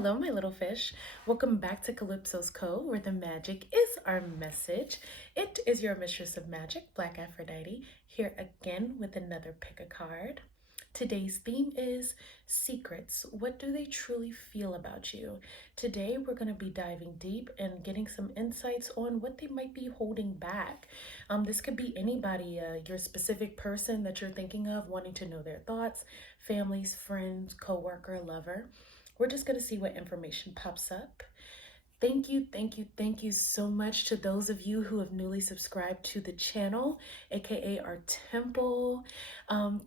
Hello, my little fish. Welcome back to Calypso's Cove, where the magic is our message. It is your mistress of magic, BlkAfroditee, here again with another pick a card. Today's theme is secrets. What do they truly feel about you? Today, we're going to be diving deep and getting some insights on what they might be holding back. This could be anybody, your specific person that you're thinking of, wanting to know their thoughts, families, friends, coworker, lover. We're just going to see what information pops up. Thank you so much to those of you who have newly subscribed to the channel, aka our temple.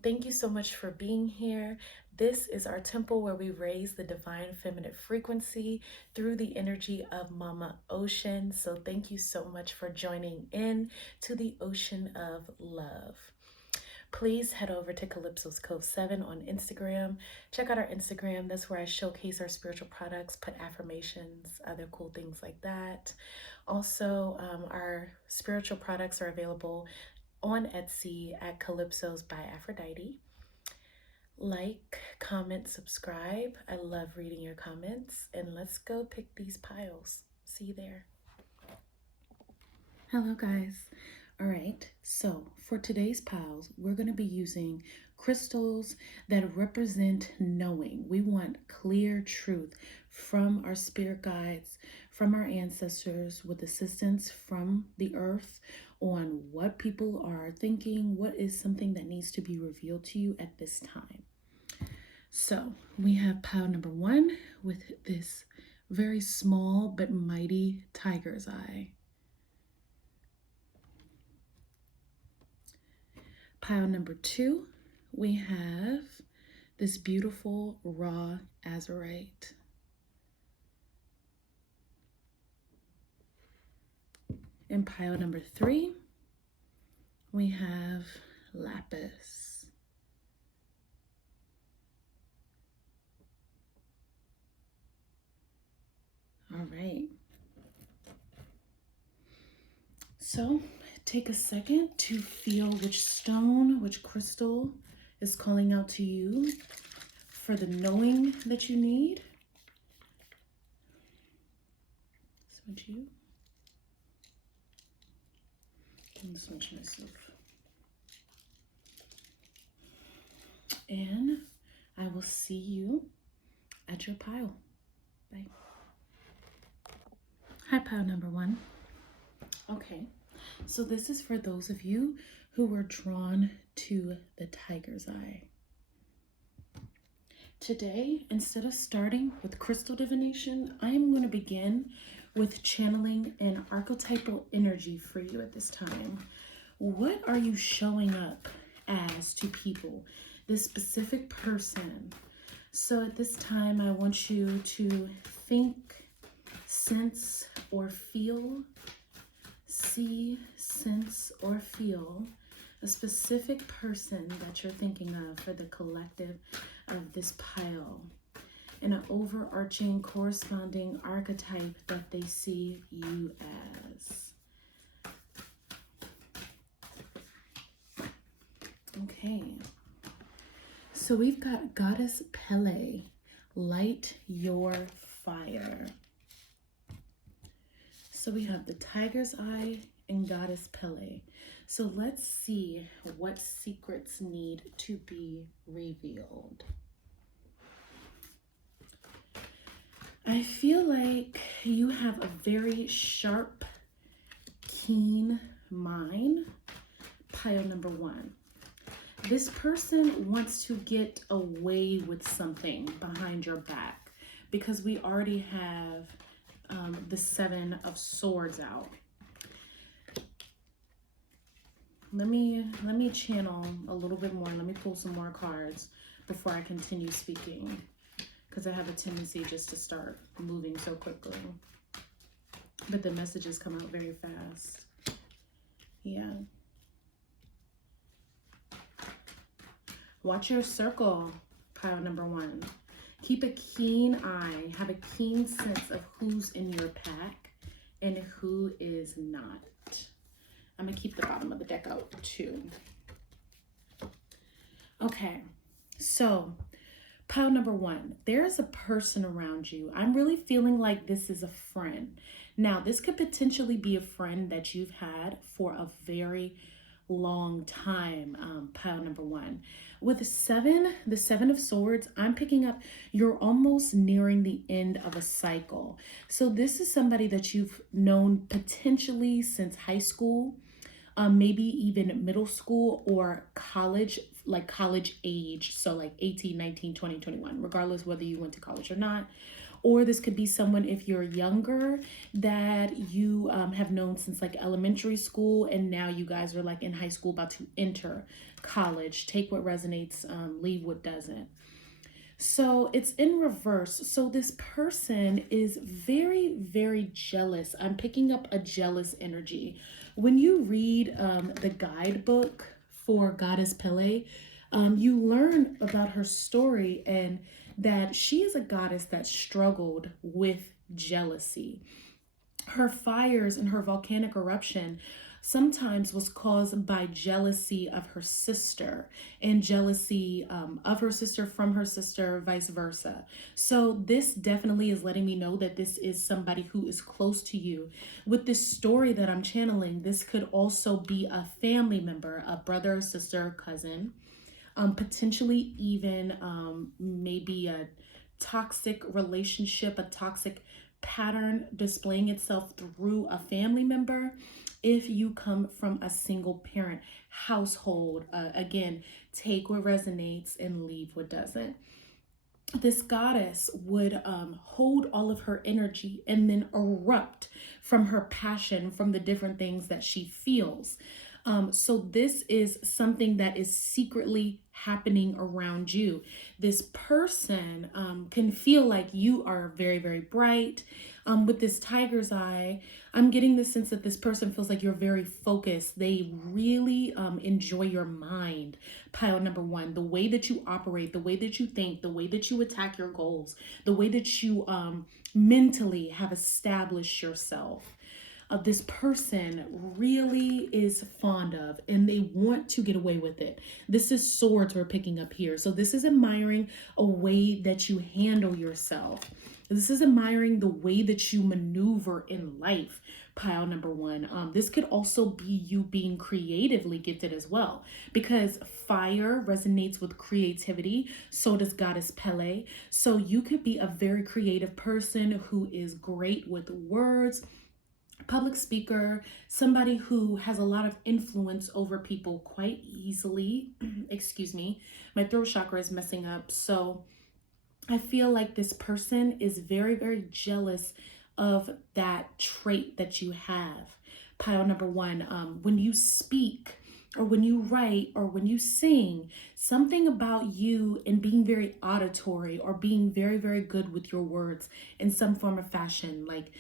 Thank you so much for being here. This is our temple where we raise the divine feminine frequency through the energy of Mama Ocean. So thank you so much for joining in to the ocean of love. Please head over to Calypso's Cove 7 on Instagram. Check out our Instagram. That's where I showcase our spiritual products, put affirmations, other cool things like that. Also, our spiritual products are available on Etsy at Calypso's by Aphrodite. Like, comment, subscribe. I love reading your comments. And let's go pick these piles. See you there. Hello, guys. All right, so for today's piles, we're going to be using crystals that represent knowing. We want clear truth from our spirit guides, from our ancestors, with assistance from the earth on what people are thinking, what is something that needs to be revealed to you at this time. So we have pile number 1 with this very small but mighty tiger's eye. Pile number 2, we have this beautiful raw azurite. In pile number 3, we have lapis. All right. So take a second to feel which stone, which crystal is calling out to you for the knowing that you need. Switch you. And switch myself. And I will see you at your pile. Bye. Hi, pile number 1. Okay. So this is for those of you who were drawn to the tiger's eye. Today, instead of starting with crystal divination, I am going to begin with channeling an archetypal energy for you at this time. What are you showing up as to people, this specific person? So at this time, I want you to think, sense, or feel, see, sense, or feel a specific person that you're thinking of for the collective of this pile, and an overarching corresponding archetype that they see you as. Okay, so we've got Goddess Pele, light your fire. So we have the tiger's eye and Goddess Pele. So let's see what secrets need to be revealed. I feel like you have a very sharp, keen mind. Pile number 1. This person wants to get away with something behind your back because we already have the 7 of Swords out. Let me channel a little bit more. Let me pull some more cards before I continue speaking, because I have a tendency just to start moving so quickly. But the messages come out very fast. Yeah. Watch your circle, pile number 1. Keep a keen eye, have a keen sense of who's in your pack and who is not. I'm gonna keep the bottom of the deck out too. Okay, so Pile number one, there is a person around you. I'm really feeling like this is a friend. Now, this could potentially be a friend that you've had for a very long time. Pile number one. With the Seven of Swords, I'm picking up you're almost nearing the end of a cycle. So this is somebody that you've known potentially since high school, maybe even middle school or college, like college age. So like 18, 19, 20, 21, regardless whether you went to college or not. Or this could be someone, if you're younger, that you have known since like elementary school, and now you guys are like in high school about to enter college. Take what resonates, leave what doesn't. So it's in reverse. So this person is very, very jealous. I'm picking up a jealous energy. When you read the guidebook for Goddess Pele, you learn about her story and that she is a goddess that struggled with jealousy. Her fires and her volcanic eruption sometimes was caused by jealousy of her sister and jealousy of her sister from her sister, vice versa. So this definitely is letting me know that this is somebody who is close to you. With this story that I'm channeling, this could also be a family member, a brother, sister, cousin, potentially even maybe a toxic relationship, a toxic pattern displaying itself through a family member. If you come from a single parent household, again, take what resonates and leave what doesn't. This goddess would hold all of her energy and then erupt from her passion, from the different things that she feels. So this is something that is secretly happening around you. This person can feel like you are very, very bright. With this tiger's eye, I'm getting the sense that this person feels like you're very focused. They really enjoy your mind. Pile number one, the way that you operate, the way that you think, the way that you attack your goals, the way that you mentally have established yourself. This person really is fond of and they want to get away with it. This is swords we're picking up here. So this is admiring a way that you handle yourself. This is admiring the way that you maneuver in life. Pile number one. This could also be you being creatively gifted as well, because fire resonates with creativity. So does Goddess Pele. So you could be a very creative person who is great with words, public speaker, somebody who has a lot of influence over people quite easily. Excuse me, my throat chakra is messing up. So I feel like this person is very, very jealous of that trait that you have. Pile number one, when you speak or when you write or when you sing, something about you and being very auditory or being very, very good with your words in some form of fashion, like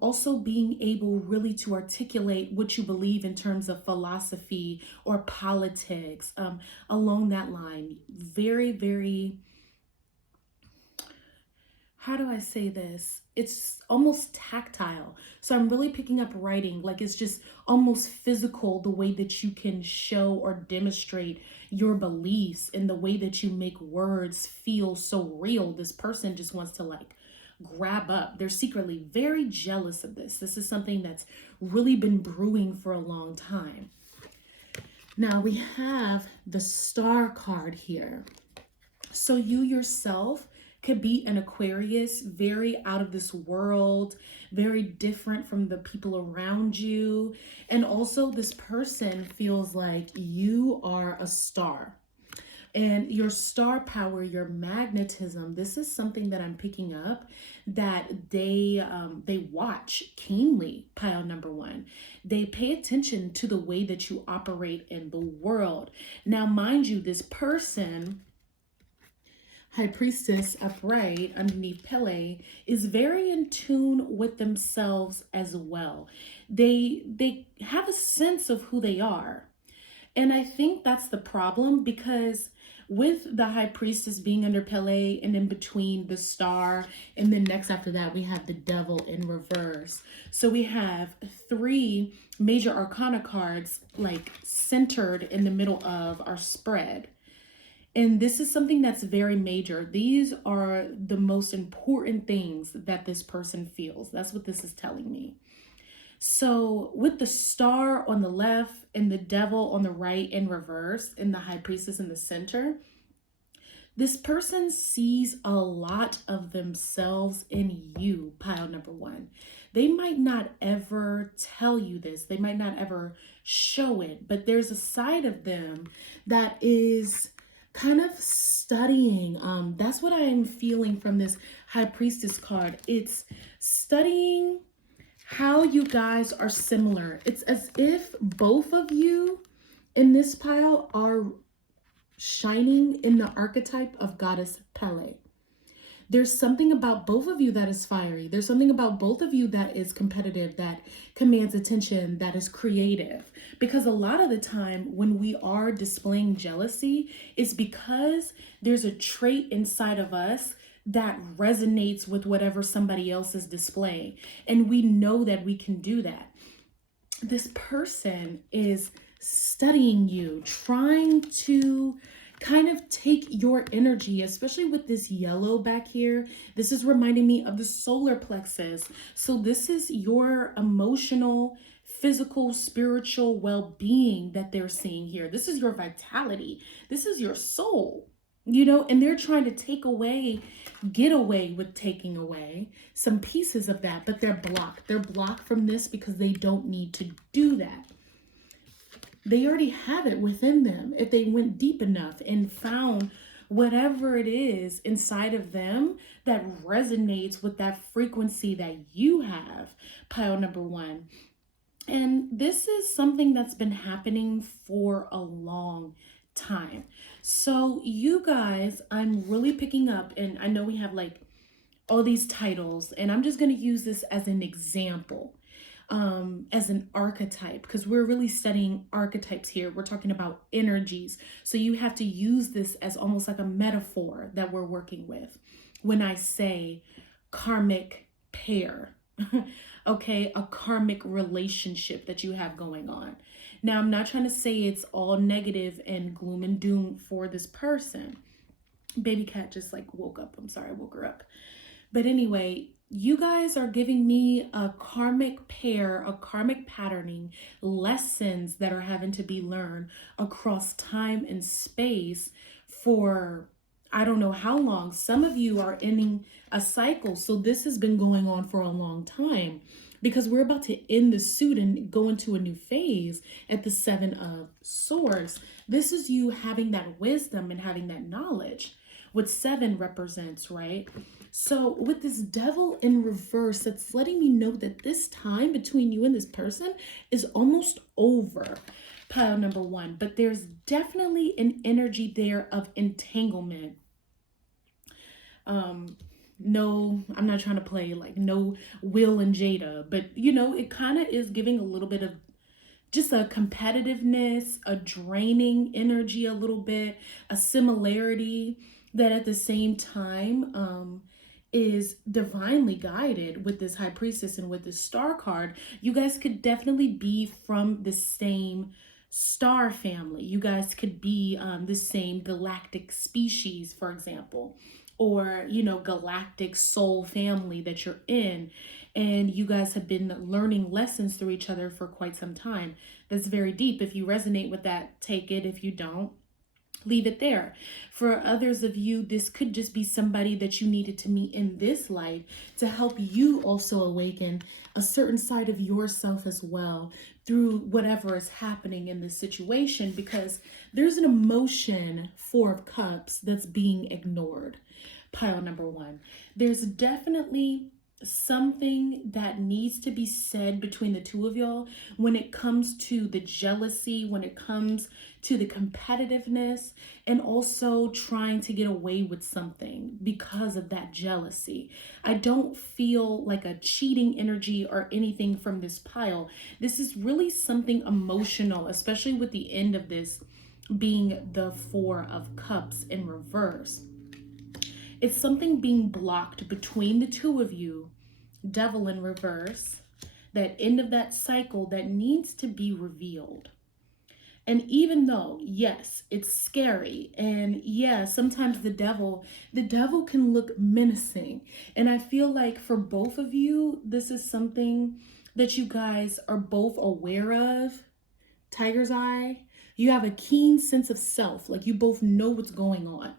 also being able really to articulate what you believe in terms of philosophy or politics, along that line. Very, very, how do I say this? It's almost tactile. So I'm really picking up writing, like it's just almost physical, the way that you can show or demonstrate your beliefs and the way that you make words feel so real. This person just wants to like grab up. They're secretly very jealous of this. This is something that's really been brewing for a long time. Now we have the Star card here. So you yourself could be an Aquarius, very out of this world, very different from the people around you. And also this person feels like you are a star. And your star power, your magnetism, this is something that I'm picking up that they watch keenly. Pile number one. They pay attention to the way that you operate in the world. Now, mind you, this person, High Priestess upright underneath Pele, is very in tune with themselves as well. They have a sense of who they are. And I think that's the problem, because with the High Priestess being under Pele and in between the Star, and then next after that we have the Devil in reverse. So we have three major arcana cards like centered in the middle of our spread. And this is something that's very major. These are the most important things that this person feels. That's what this is telling me. So with the star on the left and the devil on the right in reverse and the high priestess in the center, this person sees a lot of themselves in you, pile number one. They might not ever tell you this. They might not ever show it, but there's a side of them that is kind of studying. That's what I am feeling from this high priestess card. It's studying how you guys are similar. It's as if both of you in this pile are shining in the archetype of goddess Pele. There's something about both of you that is fiery. There's something about both of you that is competitive, that commands attention, that is creative. Because a lot of the time when we are displaying jealousy, it's because there's a trait inside of us that resonates with whatever somebody else is displaying. And we know that we can do that. This person is studying you, trying to kind of take your energy, especially with this yellow back here. This is reminding me of the solar plexus. So this is your emotional, physical, spiritual well-being that they're seeing here. This is your vitality. This is your soul, you know, and they're trying to get away with taking away some pieces of that, but they're blocked. They're blocked from this because they don't need to do that. They already have it within them if they went deep enough and found whatever it is inside of them that resonates with that frequency that you have, pile number one. And this is something that's been happening for a long time. So you guys, I'm really picking up, and I know we have like all these titles, and I'm just going to use this as an example. As an archetype, because we're really studying archetypes here. We're talking about energies. So you have to use this as almost like a metaphor that we're working with when I say karmic pair. Okay, a karmic relationship that you have going on. Now, I'm not trying to say it's all negative and gloom and doom for this person. Baby cat just like woke up. I'm sorry, I woke her up. But anyway, you guys are giving me a karmic pair, a karmic patterning, lessons that are having to be learned across time and space for I don't know how long. Some of you are ending a cycle. So this has been going on for a long time because we're about to end the suit and go into a new phase at the 7 of Swords. This is you having that wisdom and having that knowledge. What 7 represents, right? So with this devil in reverse, it's letting me know that this time between you and this person is almost over, pile number one. But there's definitely an energy there of entanglement. No, I'm not trying to play like no Will and Jada, but you know, it kind of is giving a little bit of just a competitiveness, a draining energy a little bit, a similarity that at the same time is divinely guided with this high priestess and with this star card. You guys could definitely be from the same star family. You guys could be the same galactic species, for example, or, you know, galactic soul family that you're in. And you guys have been learning lessons through each other for quite some time. That's very deep. If you resonate with that, take it. If you don't, leave it there. For others of you, this could just be somebody that you needed to meet in this life to help you also awaken a certain side of yourself as well through whatever is happening in this situation, because there's an emotion, 4 of Cups, that's being ignored. Pile number one. There's definitely something that needs to be said between the two of y'all when it comes to the jealousy, when it comes to the competitiveness, and also trying to get away with something because of that jealousy. I don't feel like a cheating energy or anything from this pile. This is really something emotional, especially with the end of this being the 4 of Cups in reverse. It's something being blocked between the two of you, devil in reverse, that end of that cycle that needs to be revealed. And even though, yes, it's scary, and yeah, sometimes the devil can look menacing. And I feel like for both of you, this is something that you guys are both aware of. Tiger's eye, you have a keen sense of self, like you both know what's going on.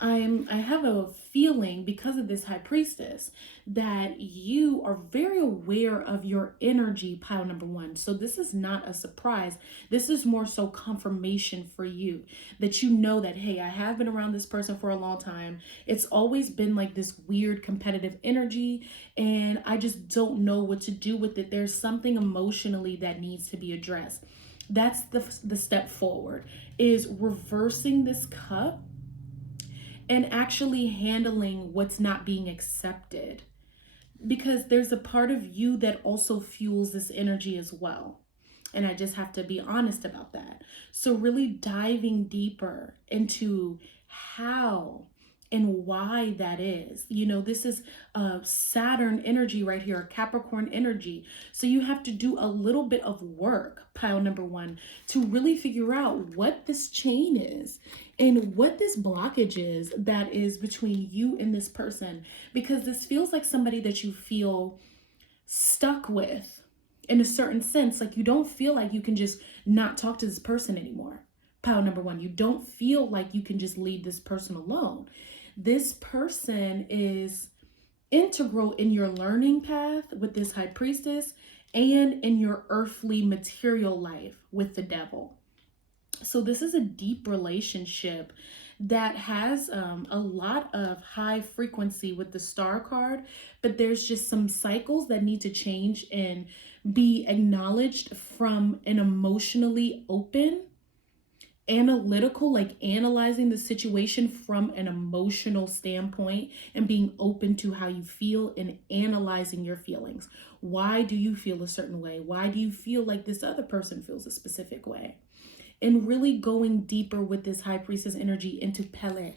I have a feeling because of this high priestess that you are very aware of your energy, pile number one. So this is not a surprise. This is more so confirmation for you that you know that, hey, I have been around this person for a long time. It's always been like this weird competitive energy, and I just don't know what to do with it. There's something emotionally that needs to be addressed. That's the step forward, is reversing this cup and actually handling what's not being accepted, because there's a part of you that also fuels this energy as well. And I just have to be honest about that. So really diving deeper into how and why that is. You know, this is Saturn energy right here, Capricorn energy. So you have to do a little bit of work, pile number one, to really figure out what this chain is and what this blockage is that is between you and this person. Because this feels like somebody that you feel stuck with in a certain sense. Like you don't feel like you can just not talk to this person anymore. Pile number one, you don't feel like you can just leave this person alone. This person is integral in your learning path with this high priestess and in your earthly material life with the devil. So this is a deep relationship that has a lot of high frequency with the star card, but there's just some cycles that need to change and be acknowledged from an emotionally open, analytical, like analyzing the situation from an emotional standpoint and being open to how you feel and analyzing your feelings. Why do you feel a certain way? Why do you feel like this other person feels a specific way? And really going deeper with this high priestess energy into Pele,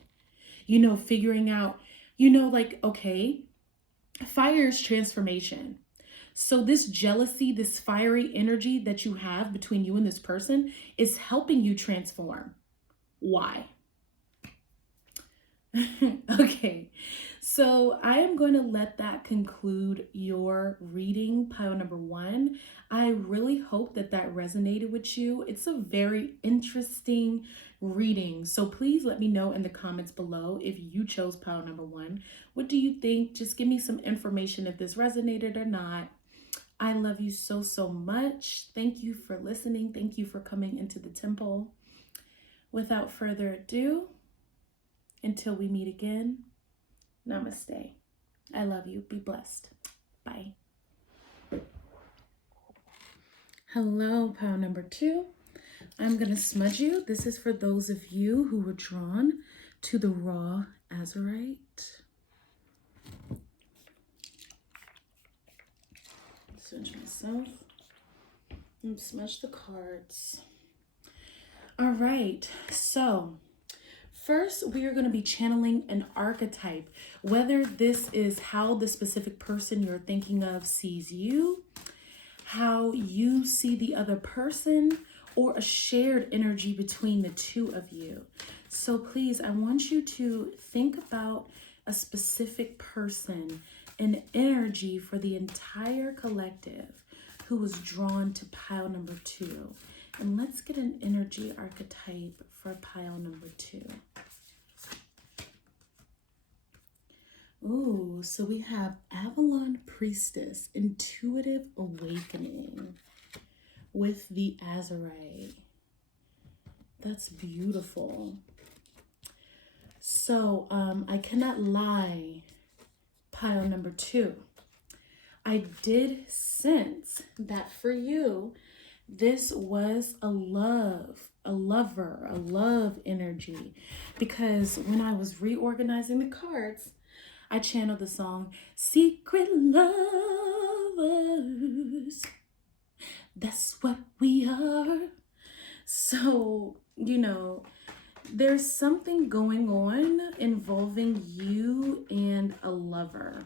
you know, figuring out, you know, like, okay, fire is transformation. So this jealousy, this fiery energy that you have between you and this person is helping you transform. Why? Okay, so I am going to let that conclude your reading, pile number one. I really hope that that resonated with you. It's a very interesting reading. So please let me know in the comments below if you chose pile number one. What do you think? Just give me some information if this resonated or not. I love you so, so much. Thank you for listening. Thank you for coming into the temple. Without further ado, until we meet again, namaste. I love you. Be blessed. Bye. Hello, pile number two. I'm going to smudge you. This is for those of you who were drawn to the raw azurite. Smudge myself and smudge the cards. All right, so first we are going to be channeling an archetype, whether this is how the specific person you're thinking of sees you, how you see the other person, or a shared energy between the two of you. So please, I want you to think about a specific person, an energy for the entire collective who was drawn to pile number two. And let's get an energy archetype for pile number two. Ooh, so we have Avalon Priestess, Intuitive Awakening with the Azurite. That's beautiful. So I cannot lie, pile number two. I did sense that for you, this was a love energy, because when I was reorganizing the cards, I channeled the song, Secret Lovers, that's what we are. So, you know, there's something going on involving you and a lover.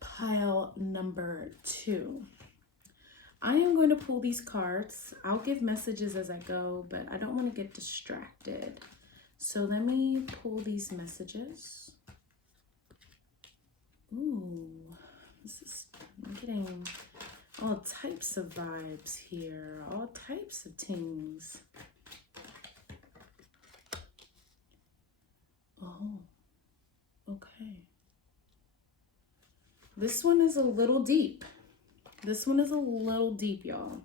Pile number two. I am going to pull these cards. I'll give messages as I go, but I don't want to get distracted. So let me pull these messages. Ooh, I'm getting all types of vibes here, all types of things. Oh, okay. This one is a little deep. This one is a little deep, y'all.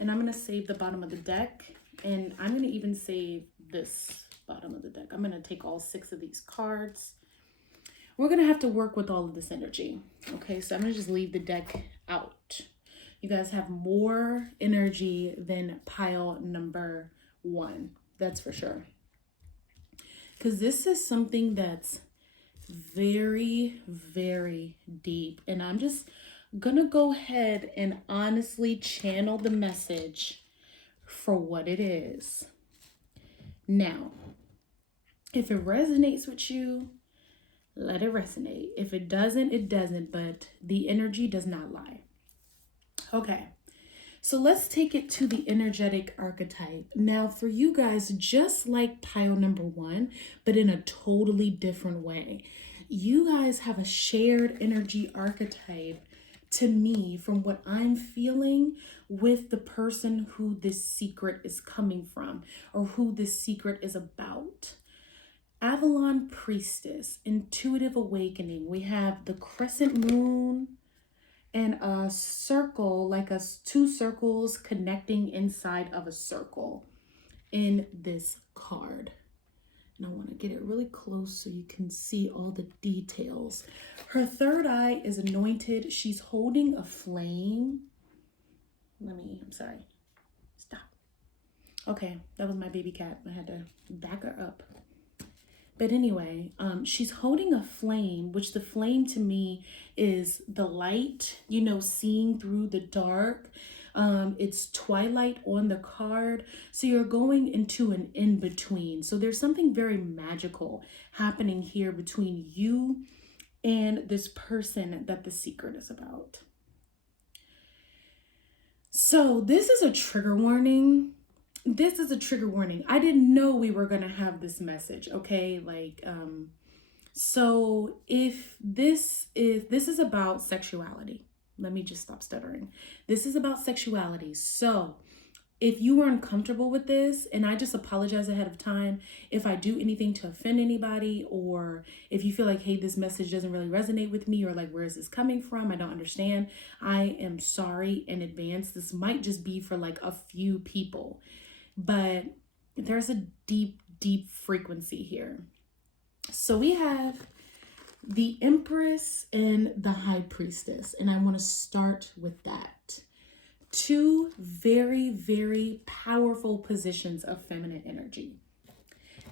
And I'm going to save the bottom of the deck. And I'm going to even save this bottom of the deck. I'm going to take all 6 of these cards. We're going to have to work with all of this energy. Okay, so I'm going to just leave the deck out. You guys have more energy than pile number 1. That's for sure. Because this is something that's very, very deep. And I'm just gonna go ahead and honestly channel the message for what it is. Now, if it resonates with you, let it resonate. If it doesn't, it doesn't, but the energy does not lie. Okay, so let's take it to the energetic archetype. Now, for you guys, just like pile number 1, but in a totally different way, you guys have a shared energy archetype to me from what I'm feeling with the person who this secret is coming from or who this secret is about. Avalon Priestess, intuitive awakening. We have the crescent moon and a circle, like 2 circles connecting inside of a circle in this card. And I want to get it really close so you can see all the details. Her third eye is anointed. She's holding a flame. I'm sorry. Stop. Okay, that was my baby cat. I had to back her up. But anyway, she's holding a flame, which the flame to me is the light, you know, seeing through the dark. It's twilight on the card. So you're going into an in-between. So there's something very magical happening here between you and this person that the secret is about. So this is a trigger warning. This is a trigger warning. I didn't know we were going to have this message, okay? So if this is about sexuality. Let me just stop stuttering. This is about sexuality. So if you are uncomfortable with this, and I just apologize ahead of time if I do anything to offend anybody, or if you feel like, hey, this message doesn't really resonate with me, or like, where is this coming from? I don't understand. I am sorry in advance. This might just be for like a few people, but there's a deep, deep frequency here. So we have the Empress and the High Priestess, and I want to start with that. 2 very, very powerful positions of feminine energy.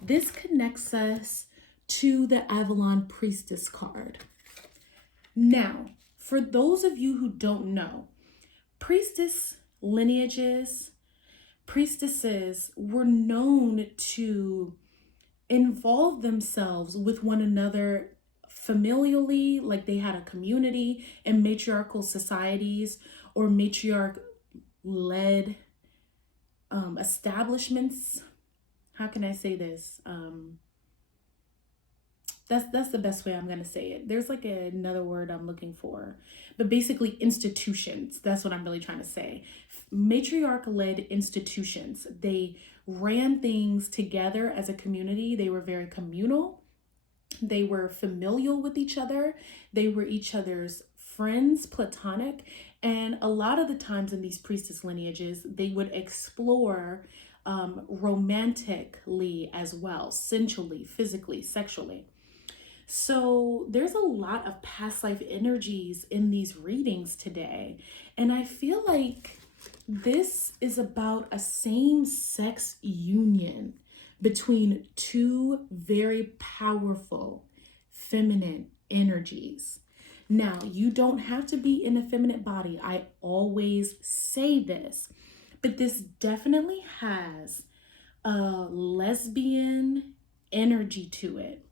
This connects us to the Avalon Priestess card. Now, for those of you who don't know, priestess lineages, priestesses were known to involve themselves with one another familially, like they had a community in matriarchal societies or matriarch-led establishments. How can I say this? That's the best way I'm going to say it. There's like another word I'm looking for, but basically institutions. That's what I'm really trying to say. Matriarch-led institutions. They ran things together as a community. They were very communal. They were familial with each other. They were each other's friends, platonic. And a lot of the times in these priestess lineages, they would explore romantically as well, sensually, physically, sexually. So there's a lot of past life energies in these readings today. And I feel like this is about a same-sex union between 2 very powerful feminine energies. Now, you don't have to be in a feminine body. I always say this, but this definitely has a lesbian energy to it.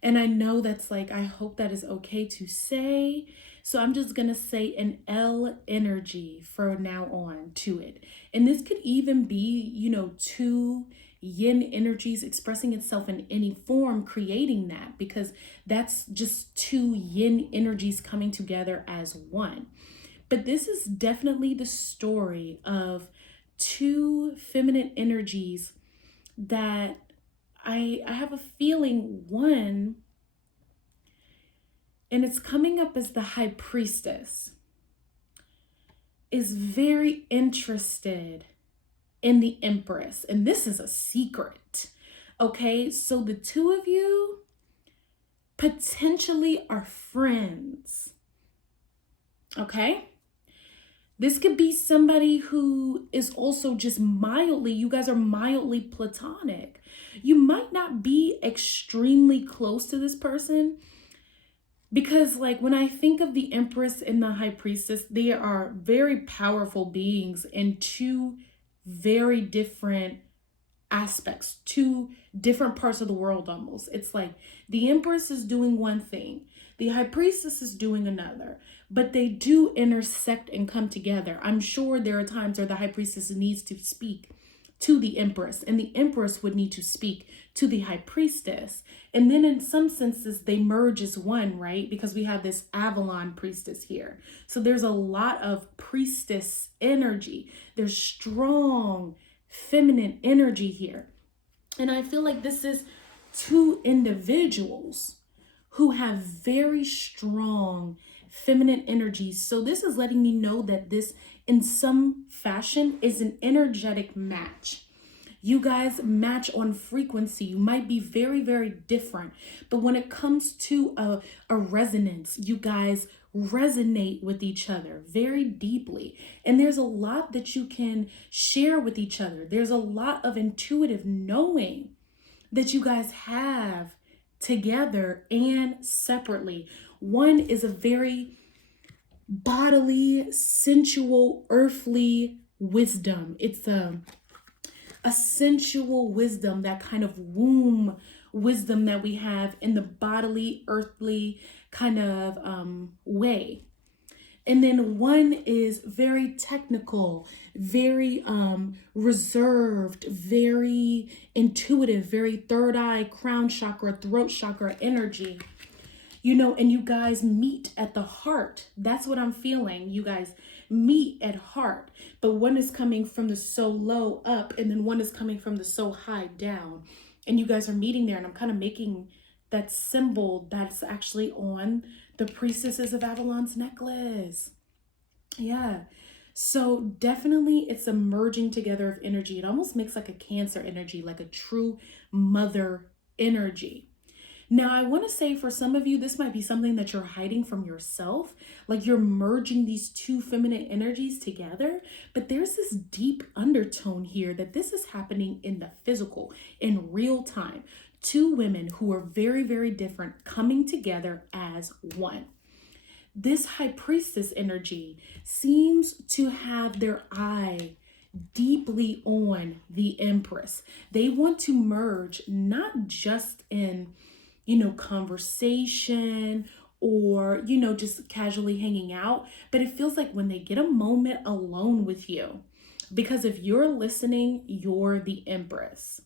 And I know that's like, I hope that is okay to say. So I'm just going to say an L energy from now on to it. And this could even be, you know, two yin energies expressing itself in any form, creating that, because that's just two yin energies coming together as one. But this is definitely the story of two feminine energies that I have a feeling one, and it's coming up as the High Priestess, is very interested in the Empress. And this is a secret. Okay, so the two of you potentially are friends. Okay? This could be somebody who is also just mildly, you guys are mildly platonic. You might not be extremely close to this person because, like, when I think of the Empress and the High Priestess, they are very powerful beings in two very different aspects, two different parts of the world almost. It's like the Empress is doing one thing, the High Priestess is doing another, but they do intersect and come together. I'm sure there are times where the High Priestess needs to speak to the Empress, and the Empress would need to speak to the High Priestess. And then in some senses, they merge as one, right? Because we have this Avalon priestess here. So there's a lot of priestess energy. There's strong feminine energy here. And I feel like this is two individuals who have very strong feminine energies. So this is letting me know that this, in some fashion, is an energetic match. You guys match on frequency. You might be very, very different. But when it comes to a resonance, you guys resonate with each other very deeply. And there's a lot that you can share with each other. There's a lot of intuitive knowing that you guys have together and separately. One is a very bodily, sensual, earthly wisdom. It's a sensual wisdom, that kind of womb wisdom that we have in the bodily, earthly kind of way. And then one is very technical, very reserved, very intuitive, very third eye, crown chakra, throat chakra energy. You know, and you guys meet at the heart. That's what I'm feeling. You guys meet at heart. But one is coming from the so low up, and then one is coming from the so high down. And you guys are meeting there. And I'm kind of making that symbol that's actually on the Priestesses of Avalon's necklace. Yeah. So definitely it's a merging together of energy. It almost makes like a Cancer energy, like a true mother energy. Now, I want to say for some of you, this might be something that you're hiding from yourself, like you're merging these two feminine energies together, but there's this deep undertone here that this is happening in the physical, in real time. Two women who are very, very different coming together as one. This High Priestess energy seems to have their eye deeply on the Empress. They want to merge not just in conversation or, just casually hanging out. But it feels like when they get a moment alone with you, because if you're listening, you're the Empress.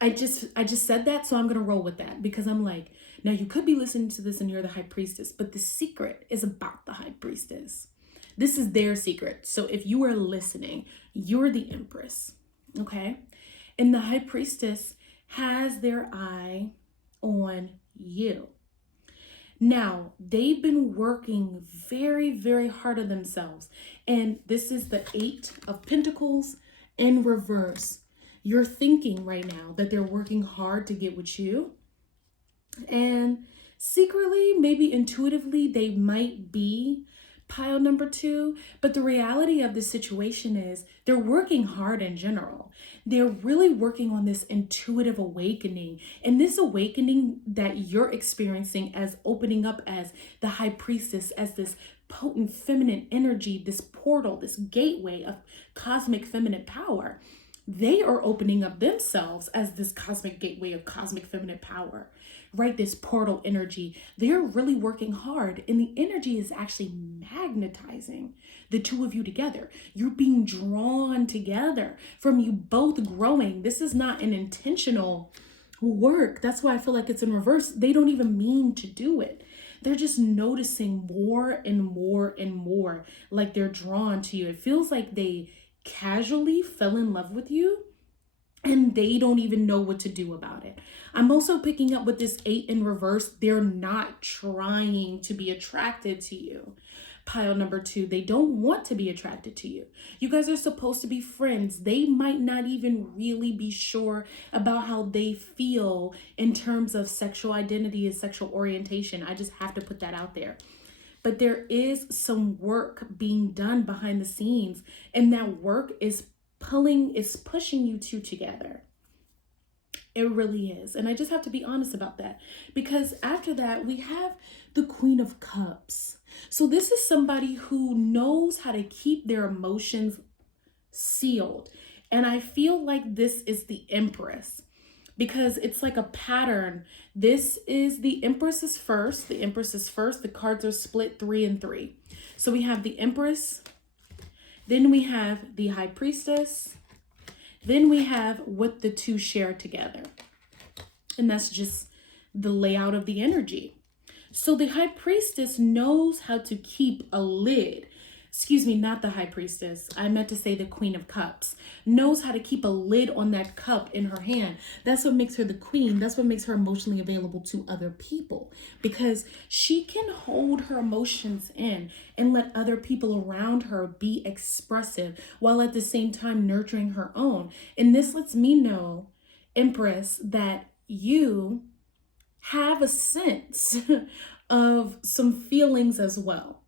I just said that, so I'm going to roll with that because I'm like, now you could be listening to this and you're the High Priestess, but the secret is about the High Priestess. This is their secret. So if you are listening, you're the Empress, okay? And the High Priestess has their eye on you. Now, they've been working very, very hard on themselves. And this is the 8 of Pentacles in reverse. You're thinking right now that they're working hard to get with you. And secretly, maybe intuitively, they might be pile number 2. But the reality of the situation is they're working hard in general. They're really working on this intuitive awakening. And this awakening that you're experiencing as opening up as the High Priestess, as this potent feminine energy, this portal, this gateway of cosmic feminine power. they are opening up themselves as this cosmic gateway of cosmic feminine power, right? This portal energy. They're really working hard, and the energy is actually magnetizing the two of you together. You're being drawn together from you both growing. This is not an intentional work. That's why I feel like it's in reverse. They don't even mean to do it. They're just noticing more and more and more, like they're drawn to you. It feels like they casually fell in love with you and they don't even know what to do about it. I'm also picking up with this 8 in reverse. They're not trying to be attracted to you. Pile number 2, they don't want to be attracted to you. You guys are supposed to be friends. They might not even really be sure about how they feel in terms of sexual identity and sexual orientation. I just have to put that out there. But there is some work being done behind the scenes, and that work is pushing you two together. It really is. And I just have to be honest about that, because after that, we have the Queen of Cups. So this is somebody who knows how to keep their emotions sealed. And I feel like this is the Empress, because it's like a pattern. This is the Empress is first. The Empress is first. The cards are split 3 and 3. So we have the Empress. Then we have the High Priestess. Then we have what the two share together. And that's just the layout of the energy. So the High Priestess knows how to keep a lid. Excuse me, not the High Priestess. I meant to say the Queen of Cups. Knows how to keep a lid on that cup in her hand. That's what makes her the queen. That's what makes her emotionally available to other people. Because she can hold her emotions in and let other people around her be expressive while at the same time nurturing her own. And this lets me know, Empress, that you have a sense of some feelings as well.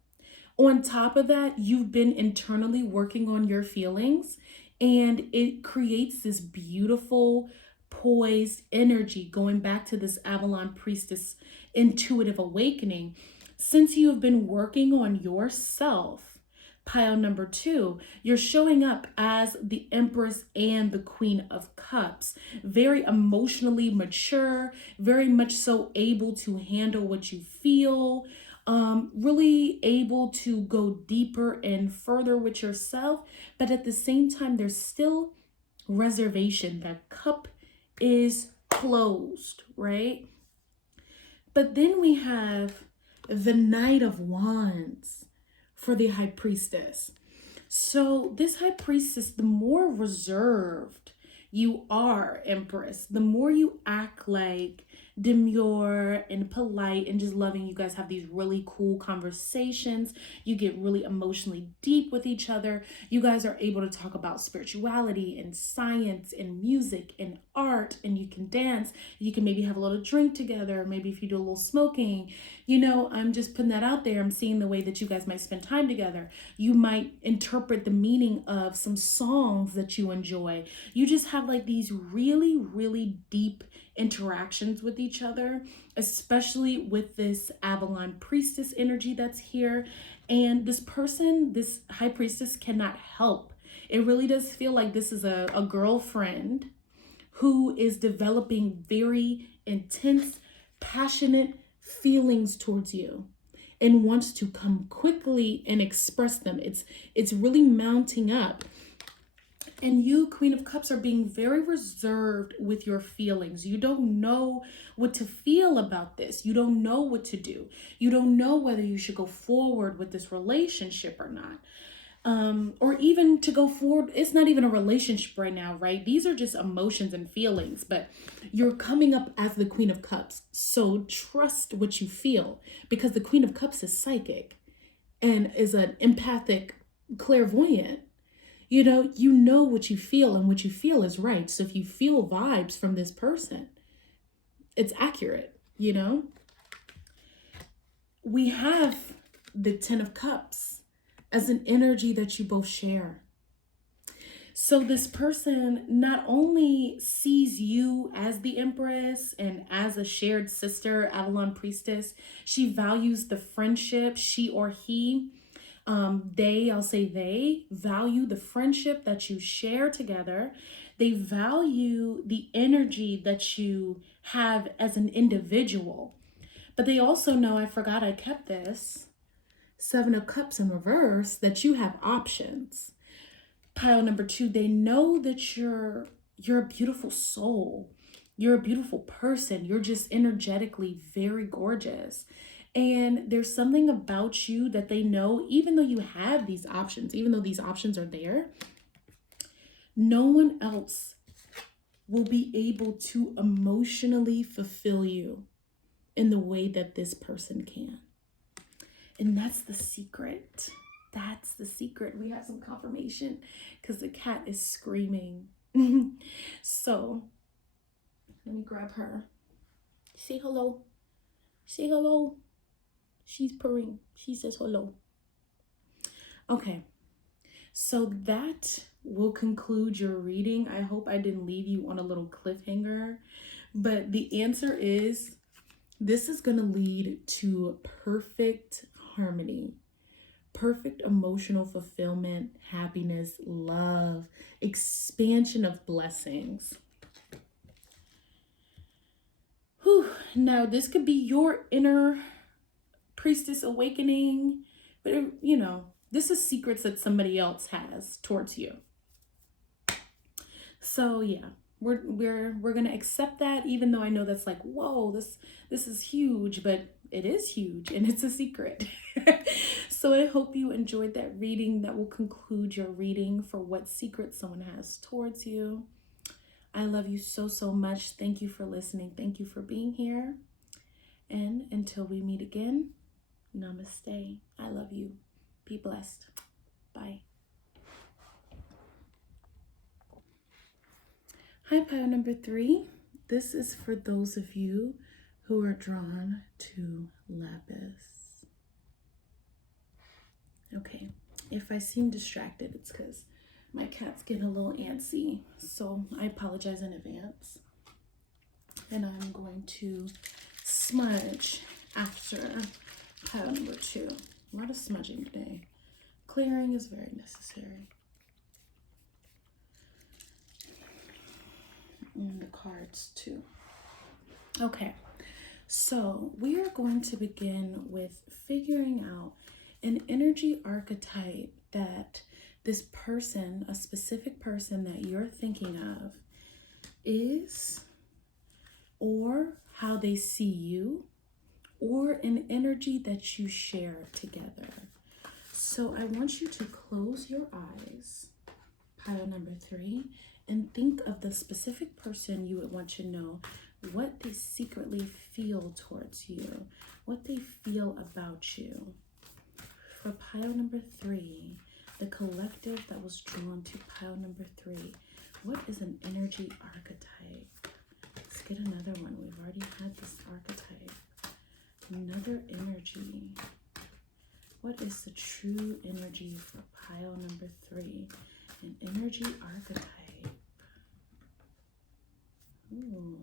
On top of that, you've been internally working on your feelings, and it creates this beautiful, poised energy, going back to this Avalon Priestess intuitive awakening. Since you have been working on yourself, pile number 2, you're showing up as the Empress and the Queen of Cups. Very emotionally mature, very much so able to handle what you feel, really able to go deeper and further with yourself, but at the same time, there's still reservation. That cup is closed, right? But then we have the Knight of Wands for the High Priestess. So this High Priestess, the more reserved you are, Empress, the more you act like demure and polite and just loving. You guys have these really cool conversations. You get really emotionally deep with each other. You guys are able to talk about spirituality and science and music and art, and you can dance. You can maybe have a little drink together. Maybe if you do a little smoking, you know, I'm just putting that out there. I'm seeing the way that you guys might spend time together. You might interpret the meaning of some songs that you enjoy. You just have like these really, really deep interactions with each other, especially with this Avalon Priestess energy that's here. And this person, this High Priestess, cannot help. It really does feel like this is a girlfriend who is developing very intense, passionate feelings towards you and wants to come quickly and express them. It's really mounting up. And you, Queen of Cups, are being very reserved with your feelings. You don't know what to feel about this. You don't know what to do. You don't know whether you should go forward with this relationship or not. Or even to go forward. It's not even a relationship right now, right? These are just emotions and feelings, but you're coming up as the Queen of Cups. So trust what you feel, because the Queen of Cups is psychic and is an empathic clairvoyant. You know what you feel, and what you feel is right. So if you feel vibes from this person, it's accurate, you know? We have the 10 of Cups as an energy that you both share. So this person not only sees you as the Empress and as a shared sister, Avalon Priestess, she values the friendship, she or he I'll say they value the friendship that you share together. They value the energy that you have as an individual. But they also know, I forgot I kept this, 7 of Cups in reverse, that you have options. Pile number 2, they know that you're a beautiful soul. You're a beautiful person. You're just energetically very gorgeous. And there's something about you that they know, even though you have these options, even though these options are there, no one else will be able to emotionally fulfill you in the way that this person can. And that's the secret. That's the secret. We have some confirmation because the cat is screaming. So let me grab her. Say hello. Say hello. She's purring. She says hello. Okay. So that will conclude your reading. I hope I didn't leave you on a little cliffhanger. But the answer is, this is going to lead to perfect harmony, perfect emotional fulfillment, happiness, love, expansion of blessings. Whew. Now, this could be your inner priestess awakening, but you know, this is secrets that somebody else has towards you. So yeah, we're gonna accept that, even though I know that's like, whoa, this is huge, but it is huge and it's a secret. So I hope you enjoyed that reading. That will conclude your reading for what secrets someone has towards you. I love you so, so much. Thank you for listening. Thank you for being here. And until we meet again, namaste. I love you. Be blessed. Bye. Hi, pile number 3. This is for those of you who are drawn to lapis. Okay, if I seem distracted, it's because my cat's getting a little antsy, so I apologize in advance. And I'm going to smudge after pile number 2. A lot of smudging today. Clearing is very necessary. And the cards too. Okay, so we are going to begin with figuring out an energy archetype that this person, a specific person that you're thinking of, is, or how they see you, or an energy that you share together. So I want you to close your eyes, pile number 3, and think of the specific person you would want to know what they secretly feel towards you, what they feel about you. For pile number 3, the collective that was drawn to pile number 3, what is an energy archetype? Let's get another one. We've already had this archetype. Another energy. What is the true energy for pile number 3? An energy archetype. Ooh.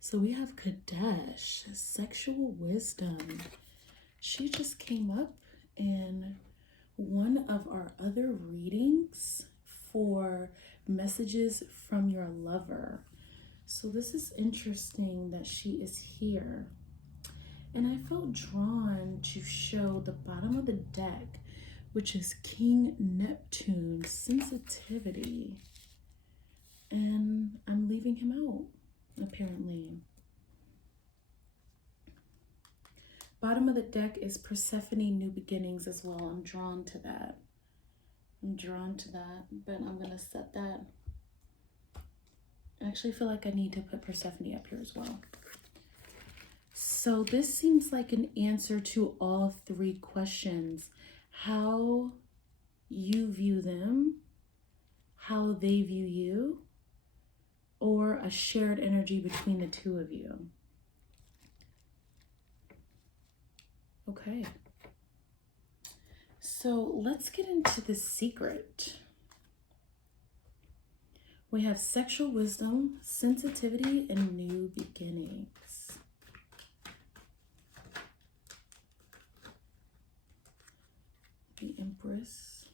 So we have Kadesh, sexual wisdom. She just came up in one of our other readings for messages from your lover. So this is interesting that she is here. And I felt drawn to show the bottom of the deck, which is King Neptune, sensitivity. And I'm leaving him out, apparently. Bottom of the deck is Persephone, new beginnings as well. I'm drawn to that. But I'm going to set that. I actually feel like I need to put Persephone up here as well. So this seems like an answer to all 3 questions. How you view them, how they view you, or a shared energy between the 2 of you. Okay. So let's get into the secret. We have sexual wisdom, sensitivity, and new beginnings. Empress.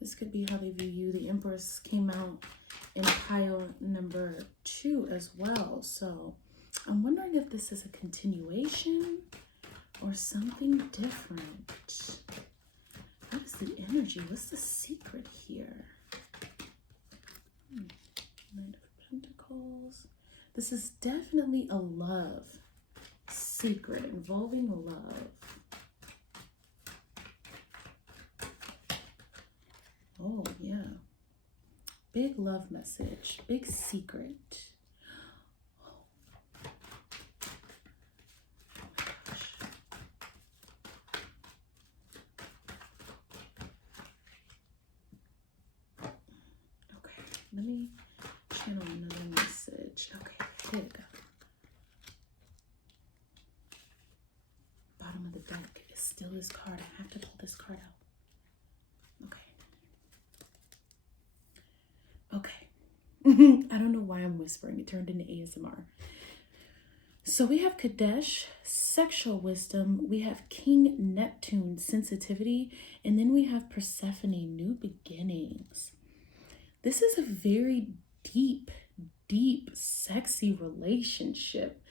This could be how they view you. The Empress came out in pile number 2 as well. So I'm wondering if this is a continuation or something different. What is the energy? What's the secret here? Knight of Pentacles. This is definitely a love secret involving love. Oh, yeah. Big love message. Big secret. Oh my gosh. Okay, let me channel another message. Okay, here we go. Bottom of the deck is still this card. I have to pull this card out. Okay. I don't know why I'm whispering. It turned into ASMR. So we have Kadesh, sexual wisdom. We have King Neptune, sensitivity. And then we have Persephone, new beginnings. This is a very deep, sexy relationship.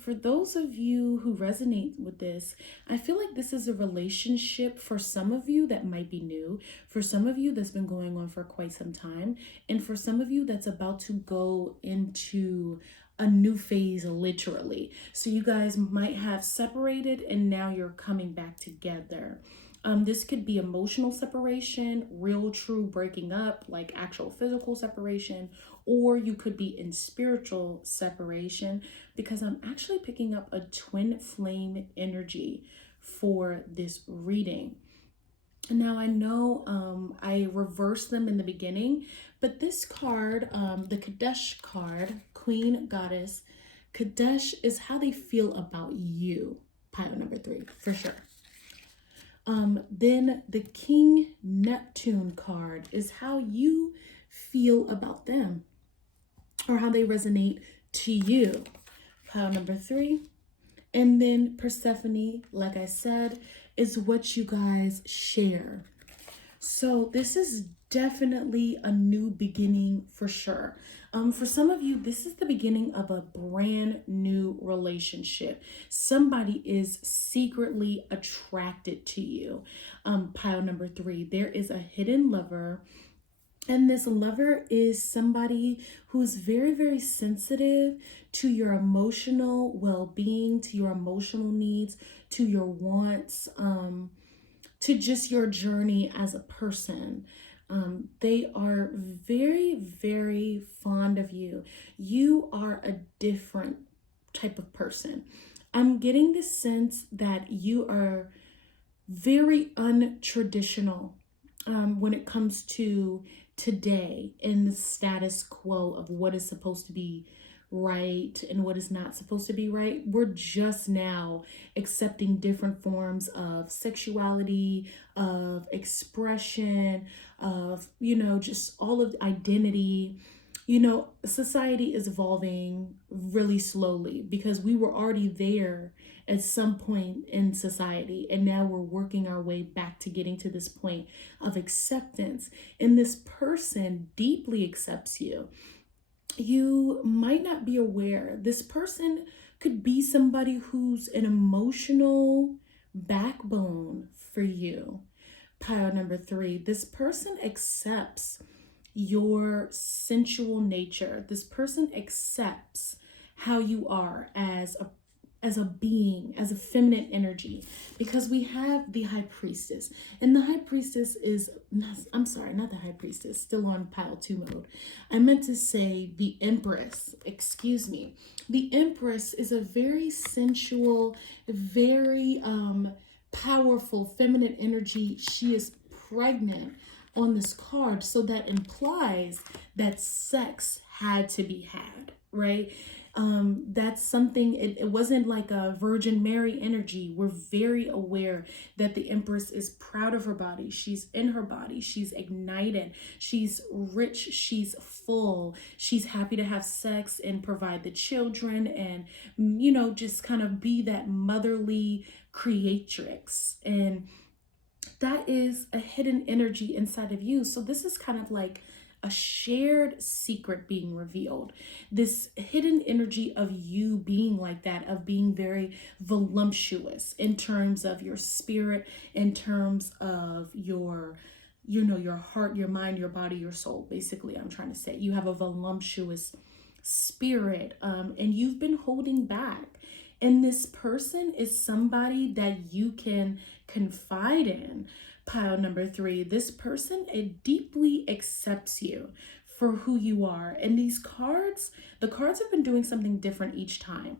For those of you who resonate with this, I feel like this is a relationship for some of you that might be new, for some of you that's been going on for quite some time, and for some of you that's about to go into a new phase, literally. So you guys might have separated and now you're coming back together. This could be emotional separation, real true breaking up, like actual physical separation, or you could be in spiritual separation, because I'm actually picking up a twin flame energy for this reading. Now I know I reversed them in the beginning, but this card, the Kadesh card, Queen Goddess, Kadesh is how they feel about you, pile number 3, for sure. Then the King Neptune card is how you feel about them or how they resonate to you, pile number 3. And then Persephone, like I said, is what you guys share. So this is definitely a new beginning for sure. For some of you, this is the beginning of a brand new relationship. Somebody is secretly attracted to you. Pile number 3, there is a hidden lover. And this lover is somebody who's very, very sensitive to your emotional well-being, to your emotional needs, to your wants, to just your journey as a person. They are very, very fond of you. You are a different type of person. I'm getting the sense that you are very untraditional when it comes to today in the status quo of what is supposed to be right and what is not supposed to be right. We're just now accepting different forms of sexuality, of expression, of, just all of identity. Society is evolving really slowly because we were already there at some point in society, and now we're working our way back to getting to this point of acceptance. And this person deeply accepts you. You might not be aware. This person could be somebody who's an emotional backbone for you. Pile number 3, this person accepts your sensual nature. This person accepts how you are as a being, as a feminine energy, because we have the High Priestess, and the High Priestess is not the High Priestess, still on pile 2 mode. I meant to say the Empress, excuse me. The Empress is a very sensual, very powerful feminine energy. She is pregnant on this card, so that implies that sex had to be had, right? That's something, it wasn't like a Virgin Mary energy. We're very aware that the Empress is proud of her body. She's in her body. She's ignited. She's rich. She's full. She's happy to have sex and provide the children and, just kind of be that motherly creatrix. And that is a hidden energy inside of you. So this is kind of like a shared secret being revealed. This hidden energy of you being like that, of being very voluptuous in terms of your spirit, in terms of your, you know, your heart, your mind, your body, your soul. Basically, I'm trying to say you have a voluptuous spirit, and you've been holding back. And this person is somebody that you can confide in. Pile number 3, this person, it deeply accepts you for who you are. And these cards, the cards have been doing something different each time.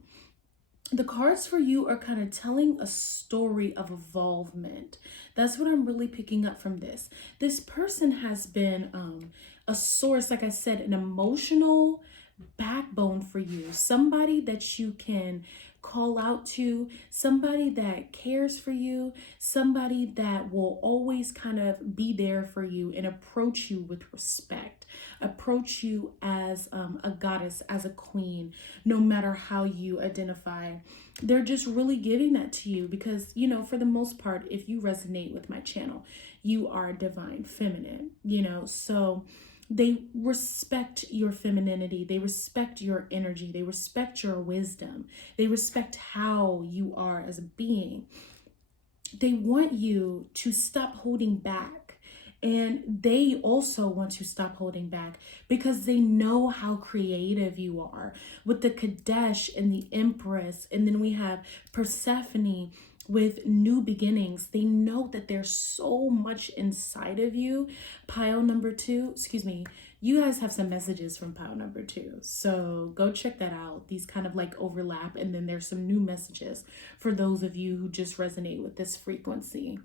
The cards for you are kind of telling a story of evolvement. That's what I'm really picking up from this. This person has been a source, like I said, an emotional backbone for you, somebody that you can call out to, somebody that cares for you, somebody that will always kind of be there for you and approach you with respect, approach you as a goddess, as a queen, no matter how you identify. They're just really giving that to you because, you know, for the most part, if you resonate with my channel, you are divine feminine, you know, so they respect your femininity. They respect your energy. They respect your wisdom. They respect how you are as a being. They want you to stop holding back. And they also want to stop holding back because they know how creative you are. With the Kadesh and the Empress, and then we have Persephone with new beginnings. They know that there's so much inside of you. Pile number 2, excuse me, you guys have some messages from pile number 2. So go check that out. These kind of like overlap. And then there's some new messages for those of you who just resonate with this frequency.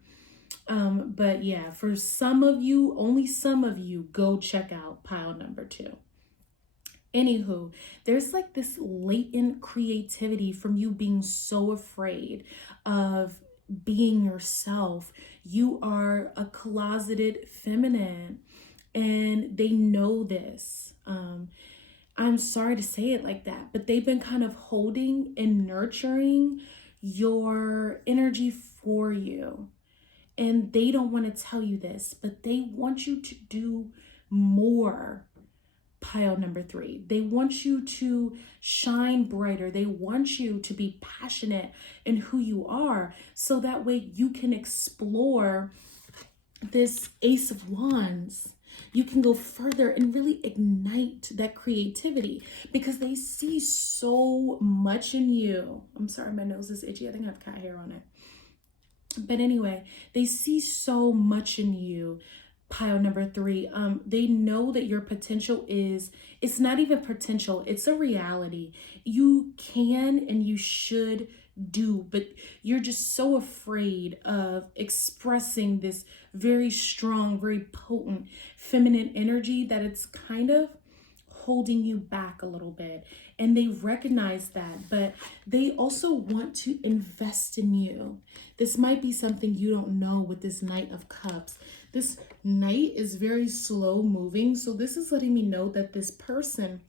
But yeah, for some of you, only some of you, go check out pile number 2. Anywho, there's like this latent creativity from you being so afraid of being yourself. You are a closeted feminine and they know this. I'm sorry to say it like that, but they've been kind of holding and nurturing your energy for you. And they don't want to tell you this, but they want you to do more. Pile number 3. They want you to shine brighter. They want you to be passionate in who you are so that way you can explore this Ace of Wands. You can go further and really ignite that creativity because they see so much in you. I'm sorry, my nose is itchy. I think I have cat hair on it. But anyway, they see so much in you. Pile number 3, they know that your potential it's not even potential, it's a reality. You can and you should do, but you're just so afraid of expressing this very strong, very potent feminine energy that it's kind of holding you back a little bit. And they recognize that, but they also want to invest in you. This might be something you don't know with this Knight of Cups. This Knight is very slow moving. So this is letting me know that this person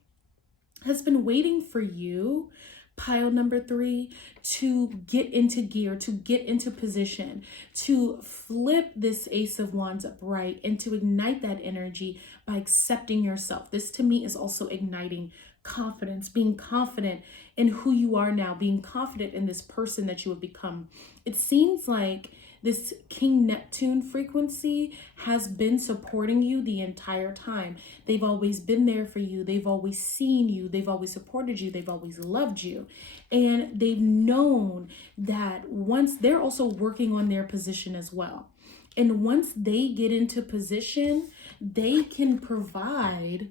has been waiting for you, pile number 3, to get into gear, to get into position, to flip this Ace of Wands upright and to ignite that energy by accepting yourself. This to me is also igniting confidence, being confident in who you are now, being confident in this person that you have become. It seems like this King Neptune frequency has been supporting you the entire time. They've always been there for you. They've always seen you. They've always supported you. They've always loved you. And they've known that once they're also working on their position as well. And once they get into position, they can provide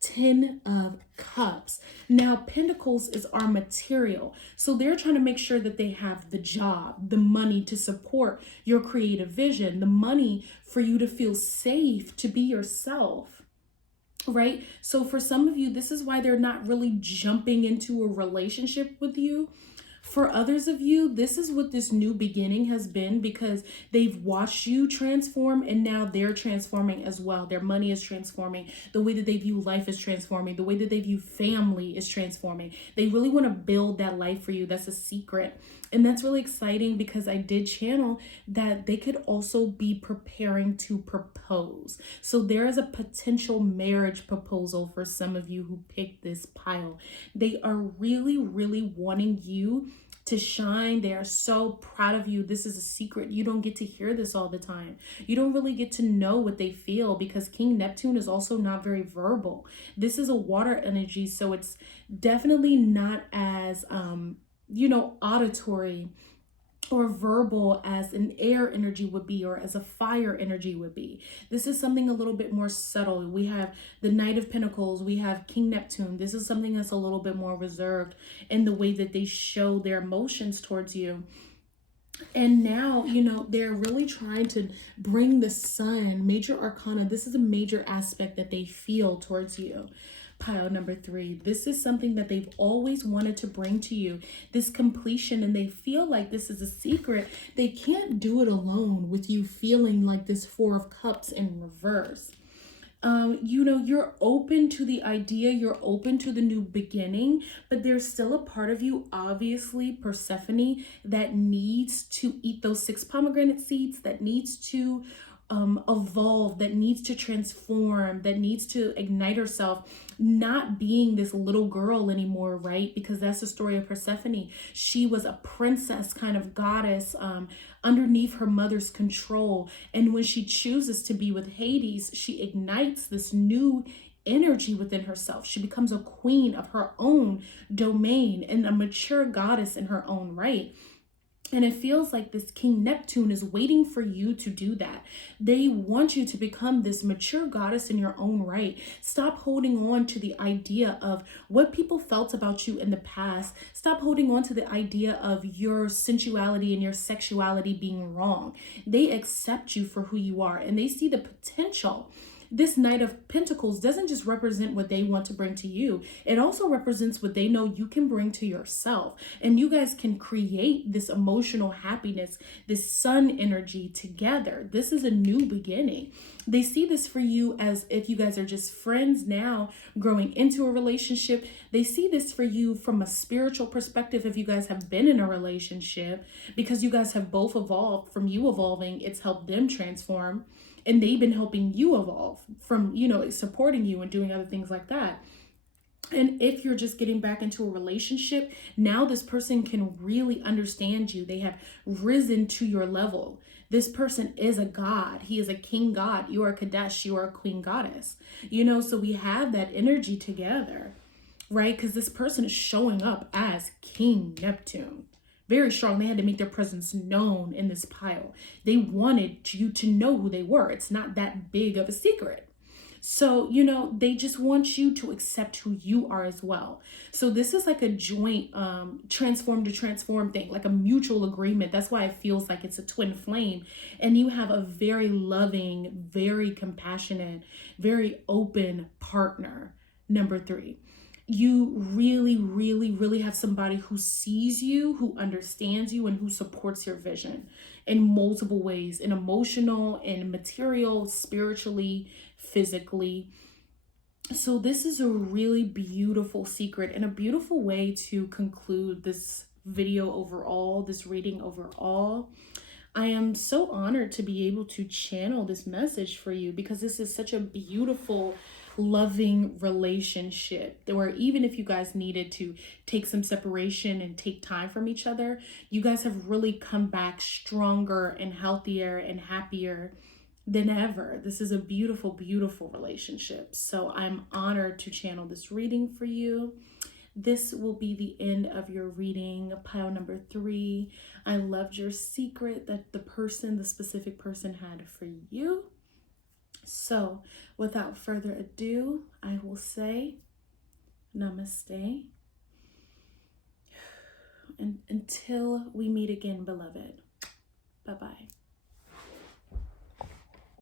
10 of Cups. Now, Pentacles is our material. So they're trying to make sure that they have the job, the money to support your creative vision, the money for you to feel safe, to be yourself, right? So for some of you, this is why they're not really jumping into a relationship with you. For others of you, this is what this new beginning has been because they've watched you transform and now they're transforming as well. Their money is transforming. The way that they view life is transforming. The way that they view family is transforming. They really want to build that life for you. That's a secret. And that's really exciting because I did channel that they could also be preparing to propose. So there is a potential marriage proposal for some of you who picked this pile. They are really, really wanting you to shine. They are so proud of you. This is a secret. You don't get to hear this all the time. You don't really get to know what they feel because King Neptune is also not very verbal. This is a water energy, so it's definitely not as auditory or verbal as an air energy would be, or as a fire energy would be. This is something a little bit more subtle. We have the Knight of Pentacles, we have King Neptune. This is something that's a little bit more reserved in the way that they show their emotions towards you. And now, they're really trying to bring the sun, major arcana. This is a major aspect that they feel towards you. Pile number 3. This is something that they've always wanted to bring to you, this completion, and they feel like this is a secret. They can't do it alone with you feeling like this 4 of Cups in reverse. You're open to the idea, you're open to the new beginning, but there's still a part of you, obviously, Persephone, that needs to eat those 6 pomegranate seeds, that needs to evolve, that needs to transform, that needs to ignite herself, not being this little girl anymore, right? Because that's the story of Persephone. She was a princess kind of goddess underneath her mother's control. And when she chooses to be with Hades, she ignites this new energy within herself. She becomes a queen of her own domain and a mature goddess in her own right. And it feels like this King Neptune is waiting for you to do that. They want you to become this mature goddess in your own right. Stop holding on to the idea of what people felt about you in the past. Stop holding on to the idea of your sensuality and your sexuality being wrong. They accept you for who you are, and they see the potential. This Knight of Pentacles doesn't just represent what they want to bring to you. It also represents what they know you can bring to yourself. And you guys can create this emotional happiness, this sun energy together. This is a new beginning. They see this for you as if you guys are just friends now growing into a relationship. They see this for you from a spiritual perspective if you guys have been in a relationship, because you guys have both evolved. From you evolving, it's helped them transform. And they've been helping you evolve from, supporting you and doing other things like that. And if you're just getting back into a relationship, now this person can really understand you. They have risen to your level. This person is a god. He is a king god. You are a Kadesh. You are a queen goddess. So we have that energy together, right? Because this person is showing up as King Neptune. Very strong. They had to make their presence known in this pile. They wanted you to know who they were. It's not that big of a secret. So, they just want you to accept who you are as well. So this is like a joint transform to transform thing, like a mutual agreement. That's why it feels like it's a twin flame. And you have a very loving, very compassionate, very open partner. Number 3. You really, really, really have somebody who sees you, who understands you, and who supports your vision in multiple ways, in emotional, in material, spiritually, physically. So this is a really beautiful secret and a beautiful way to conclude this video overall, this reading overall. I am so honored to be able to channel this message for you, because this is such a beautiful, loving relationship where even if you guys needed to take some separation and take time from each other, you guys have really come back stronger and healthier and happier than ever. This is a beautiful, beautiful relationship. So I'm honored to channel this reading for you. This will be the end of your reading, pile number 3. I loved your secret that the specific person had for you. So without further ado, I will say namaste. And until we meet again, beloved, bye-bye.